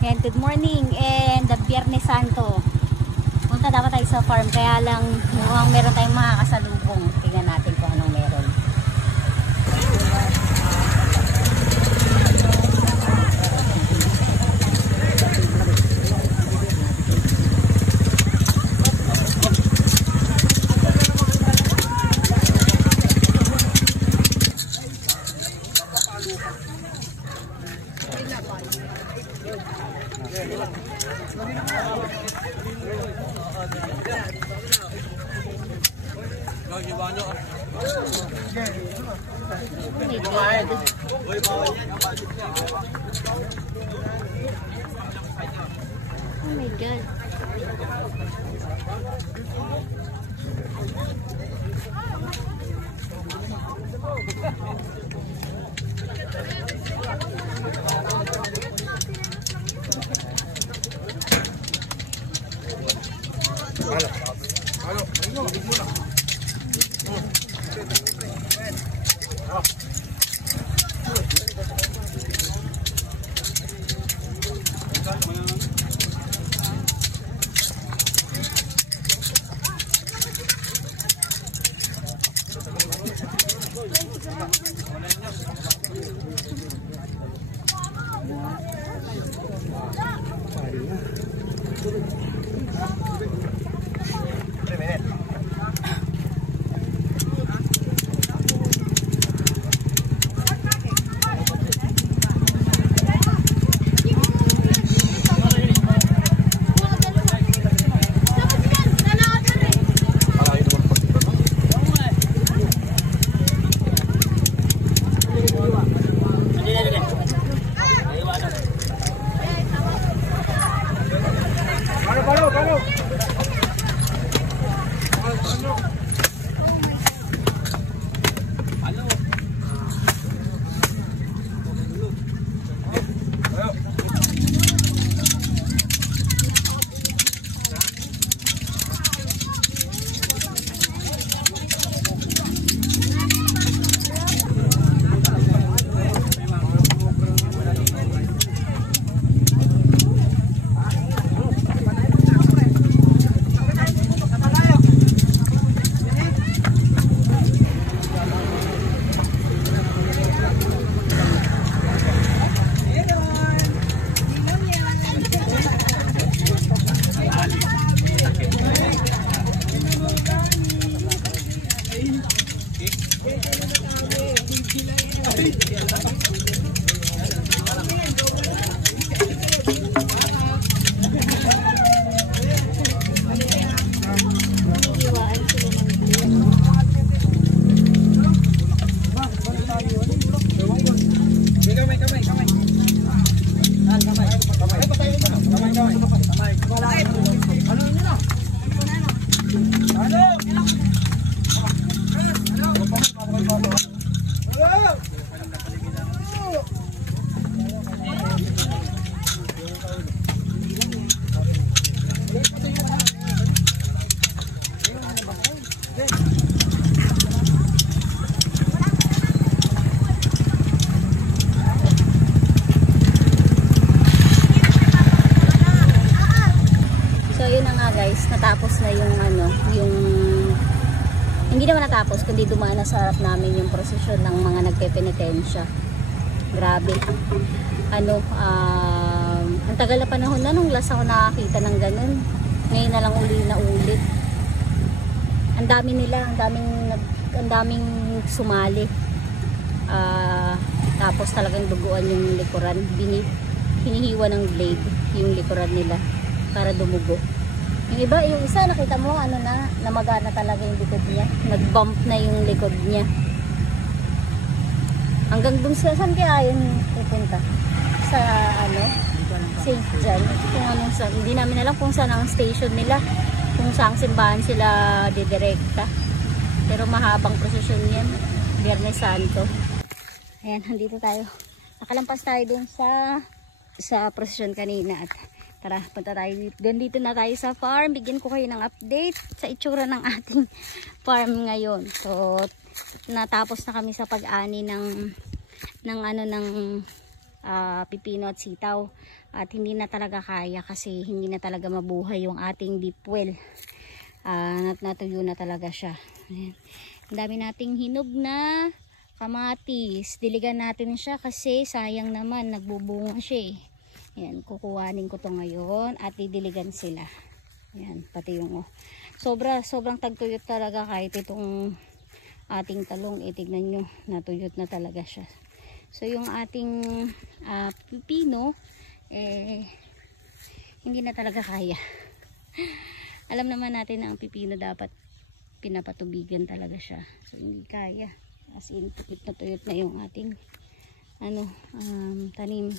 Ayan, good morning and the Biyernes Santo. Punta dapat tayo sa farm, kaya lang mukhang meron tayong mga kasalubong. Tingnan natin kung anong meron. Oh my God. Natapos na yung yung hindi naman natapos kundi dumaan na sa harap namin yung prosesyon ng mga nagpepenitensya. Grabe. Ang tagal na panahon na nung last ako nakakita ng ganun. Ngayon na lang na ulit. Ang dami nila, ang daming sumali. Tapos talagang duguan yung likuran. Hinihiwa ng blade yung likuran nila para dumugo. Yung iba, yung isa nakita mo namagana talaga yung likod niya. Nag-bump na yung likod niya. Hanggang dun saan kaya yun pupunta? Sa St. John. Hindi namin alam kung saan ang station nila. Kung saan simbahan sila didirekta. Pero mahabang prosesyon yan. Biyernes Santo. Ayan, nandito tayo. Nakalampas tayo dun sa prosesyon kanina at tara, punta tayo dito. Dito na tayo sa farm. Bigyan ko kayo ng update sa itsura ng ating farm ngayon. So, natapos na kami sa pag-ani ng pipino at sitaw. At hindi na talaga kaya kasi hindi na talaga mabuhay yung ating deep well. Natuyo na talaga siya. Ayan. Ang dami nating hinog na kamatis. Diligan natin siya kasi sayang naman, nagbubunga siya eh. Ayan, kukuhanin ko to ngayon at didiligan sila. Ayan, pati yung sobrang tagtuyot talaga kahit itong ating talong. Tignan nyo, natuyot na talaga siya. So yung ating pipino hindi na talaga kaya. Alam naman natin na ang pipino dapat pinapatubigan talaga siya. So hindi kaya. As in, tuyot na yung ating tanim.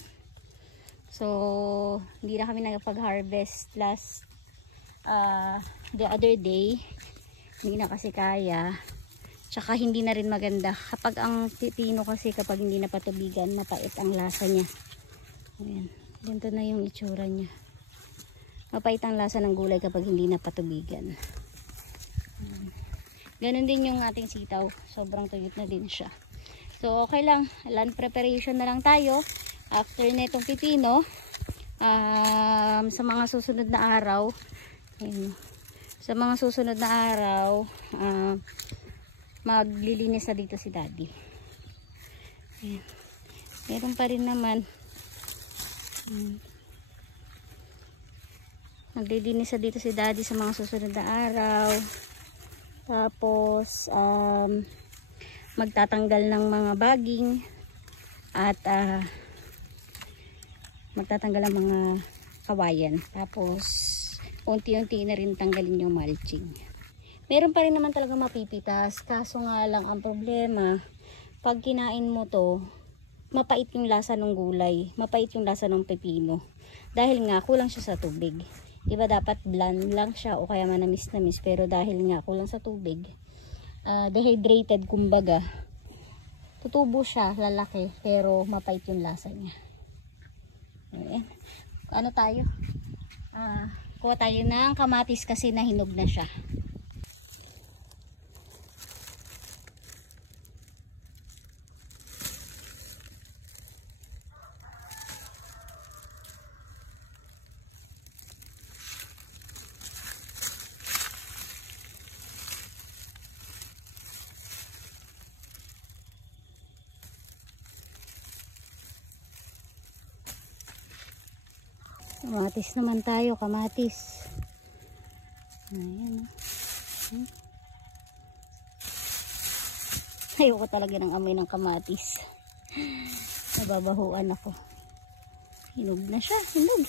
So hindi na kami nagpag-harvest last the other day. Hindi na kasi kaya. Tsaka hindi na rin maganda. Kapag ang pipino kasi kapag hindi na patubigan, mapait ang lasa niya. Ayan. Ganito na yung itsura niya. Mapait ang lasa ng gulay kapag hindi na patubigan. Ganon din yung ating sitaw. Sobrang tuyot na din siya. So okay lang. Land preparation na lang tayo. After netong pipino, sa mga susunod na araw, maglilinis na dito si daddy. Ayan. Meron pa rin naman. Maglilinis na dito si daddy sa mga susunod na araw. Tapos magtatanggal ng mga baging at magtatanggal ng mga kawayan. Tapos unti-unti na rin tanggalin yung mulching. Meron pa rin naman talaga mapipitas. Kaso nga lang ang problema, pag kinain mo to, mapait yung lasa ng gulay. Mapait yung lasa ng pepino. Dahil nga kulang siya sa tubig. Diba dapat bland lang siya o kaya manamis-namis. Pero dahil nga kulang sa tubig, dehydrated kumbaga, tutubo siya, lalaki. Pero mapait yung lasa niya. Ayan. Ano tayo? Kuha tayo ng kamatis kasi nahinog na siya. Kamatis naman tayo, kamatis. Ayan. Ayoko talaga ng amoy ng kamatis. Nababahuan ako. Hinog na siya. Hinog.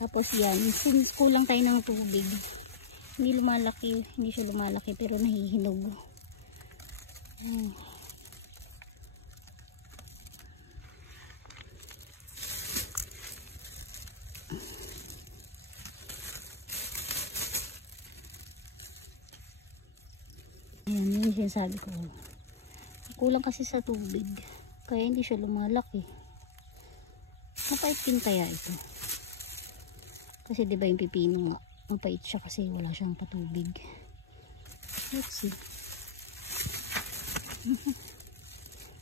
Tapos yan, since kulang tayo ng tubig, hindi siya lumalaki pero nahihinog. Ayan, yun sinasabi ko. Kulang kasi sa tubig. Kaya hindi siya lumalaki. Mapait din kaya ito. Kasi diba yung pipino nga, mapait siya kasi wala siyang patubig. Let's see.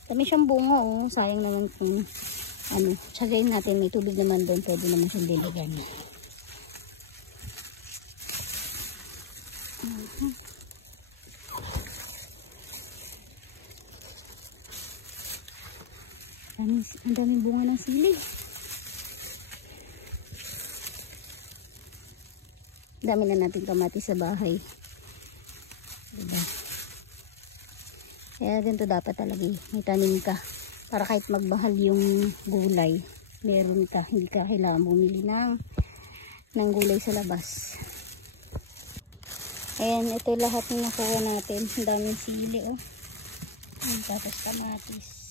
Dami siyang bunga oh. Sayang naman kung tsagayin natin, may tubig naman doon. Pwede naman siyang diligan. Ang daming bunga ng sili. Dami na natin kamatis sa bahay. Diba? Kaya ganito dapat talaga may tanim ka. Para kahit magmahal yung gulay, meron ka. Hindi ka kailangan bumili ng gulay sa labas. Ayan, ito lahat ng nakuha natin. Ang daming sili oh. Tapos kamatis.